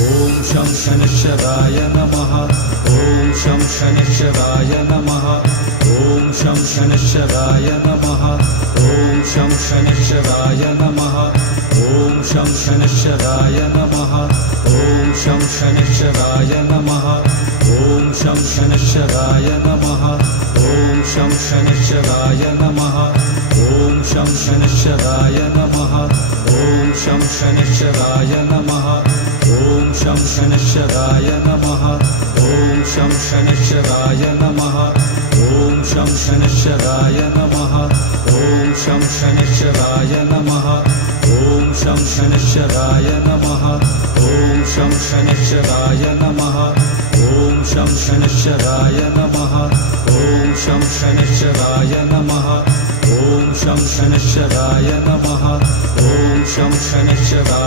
ॐ शं शनैश्चराय नमः ॐ शं शनैश्चराय नमः ॐ शं शनैश्चराय नमः ॐ शं शनैश्चराय नमः ॐ शं शनैश्चराय नमः ॐ शं शनैश्चराय नमः ॐ शं शनैश्चराय नमः ॐ शं शनैश्चराय नमः ॐ शं शनैश्चराय नमः ॐ शं शनैश्चराय नमः ॐ शं शनैश्चराय नमः ॐ शं शनैश्चराय नमः ॐ शं शनैश्चराय नमः ॐ शं शनैश्चराय नमः ॐ शं शनैश्चराय नमः ॐ शं शनैश्चराय नमः ॐ शं शनैश्चराय नमः ॐ शं शनैश्चराय नमः ॐ शं शनैश्चराय नमः ॐ शं शनैश्चराय